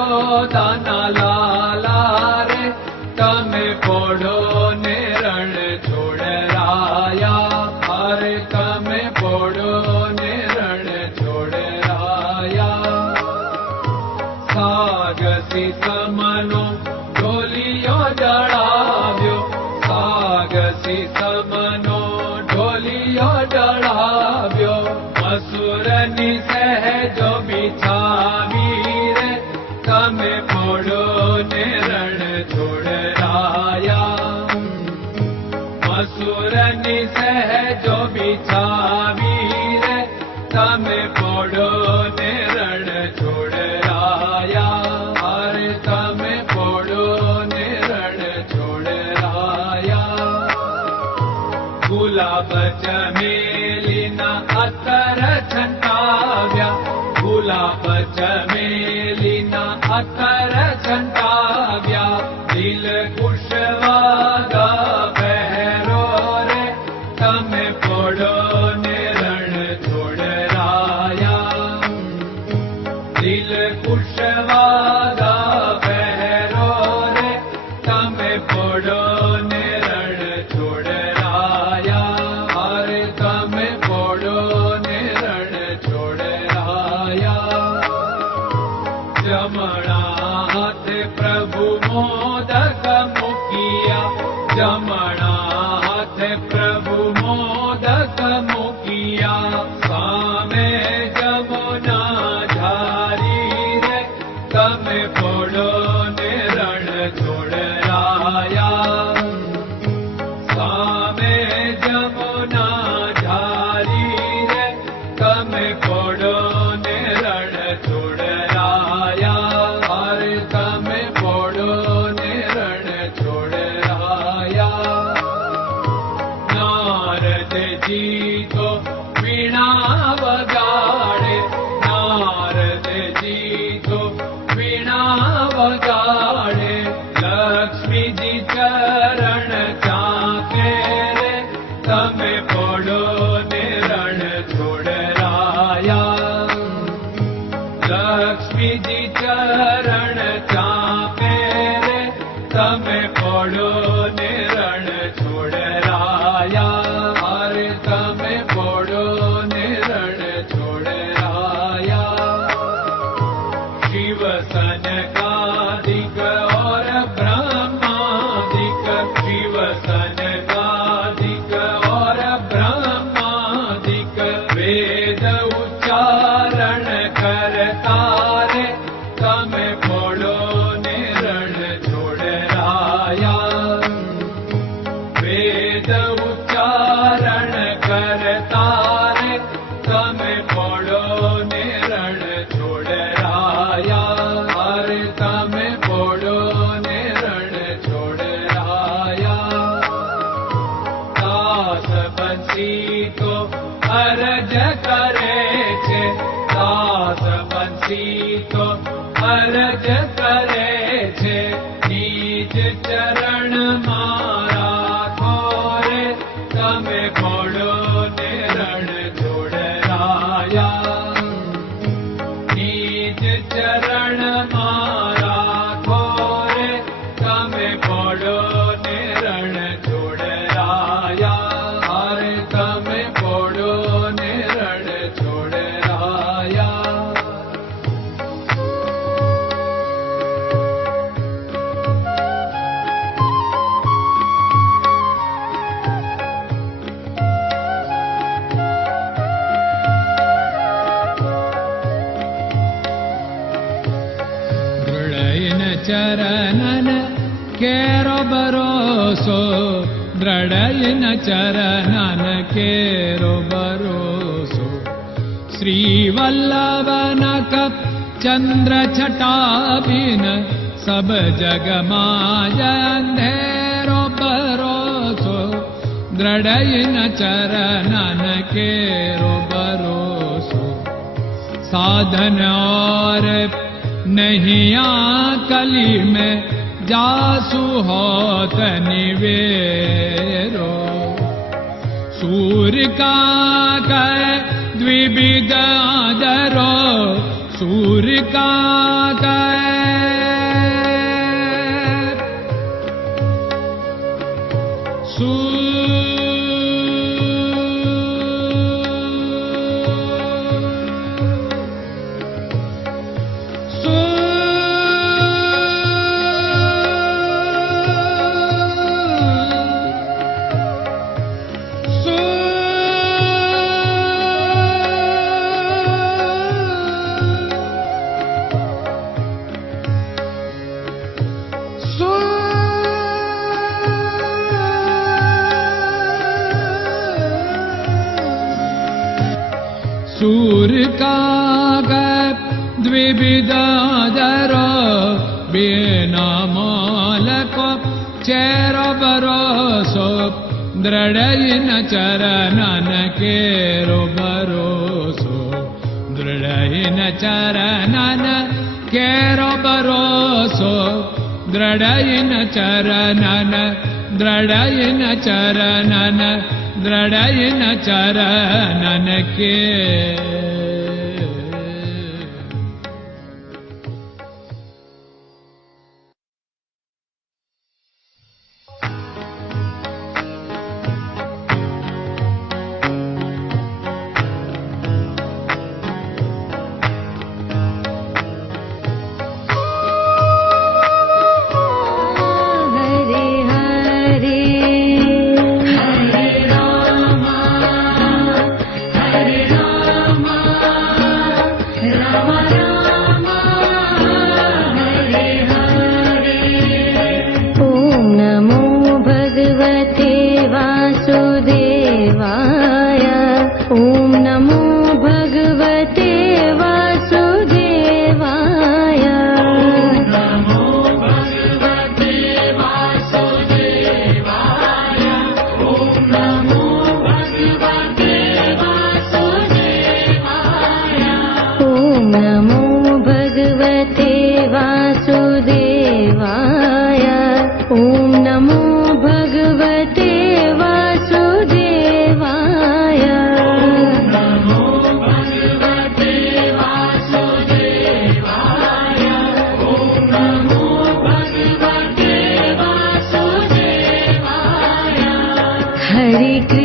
યશોદાના લાલા રે તમે પોડો ને રણ છોડરાયા. અરે તમે પોડો ને રણ છોડરાયા. સાગસી સમનો ઢોલિયો જડાવ્યો. સાગસી સમનો ઢોલિયો જડાવ્યો. મસૂરની સહેજો બિછાવી રે તમે પોડો ને રણ છોડરાયા. મસૂરની સહેજો બિછાવી રે તમે પોડો ને રણ છોડરાયા. અરે તમે પોડો ને રણ છોડરાયા. ગુલાબ ચમેલીના અત્તર છંટાવ્યા. ગુલાબ ચમેલીના અત્તર છંટાવ્યા. દિલ કુશવાગા પહેરો રે તમે પોડો ને રણ છોડરાયા. દિલ કુશવાગા પહેરો રે તમે પોડો ને રણ છોડરાયા. અરે તમે પોડો ને રણ છોડરાયા. જમણા હાથે પ્રભુ મોદક મૂકિયા. જમણા હાથે પ્રભુ મોદક મૂકિયા. સામે જમુના ઝારી રે તમે પોડો ને રણ છોડરાયા. સામે જમુના ઝારી રે તમે પોડો ને રણ છોડરાયા. અરે તમે પોડો ને રણ છોડરાયા. નારદજી તો વીણા વગાડે. નારદજી તો વીણા વગાડે. લક્ષ્મીજી ચરણ ચાકે રે તમે પોડો ને રણ છોડરાયા. લક્ષ્મીજી ચરણ ચાપે રે તમે પોડો ને રણ છોડરાયા. અરે તમે પોડો ને રણ છોડરાયા. શિવ સનકાદિક और ब्रह्मादिक. शिव सनकादिक और ब्रह्मादिक. वेद उच्चारण करता रे તમે પોડો ને રણ છોડરાયા. વેદ ઉચ્ચારણ કરતા રે તમે પોડો ને રણ છોડરાયા. અરે તમે પોડો ને રણ છોડરાયા. દાસ બંસી તો અરજ કરે છે. દાસ બંસી તો અરજ કરે છે. નીજ ચરણ મારા ખોરે તમે પોડો ને રણ છોડરાયા. નીજ ચરણ મારા ખોરે તમે પોડો ને રણ છોડરાયા. અરે તમે પોડો ને રણ છોડરાયા. દૃઢયન ચરણન કેરો ભરોસો. દૃઢયન ચરણન કેરો ભરોસો. શ્રી વલ્લભન કપ ચંદ્ર છટા બિન સબ જગમાં અંધેરો ભરોસો. દૃઢયન ચરણન કેરો ભરોસો. साधन और नहीं कली में जासु होत निवेरो। सूर्य का कह द्विविध आदरो, सूर्य का कह काग द्विविधाधरो बिना मोलको चेरो भरोसो दृढ़ चरणन केरो भरोसो दृढ़ चरणन केरो भरोसो दृढ़ चरणन दृढ़ चरणन दृढ़ चरणन के Hare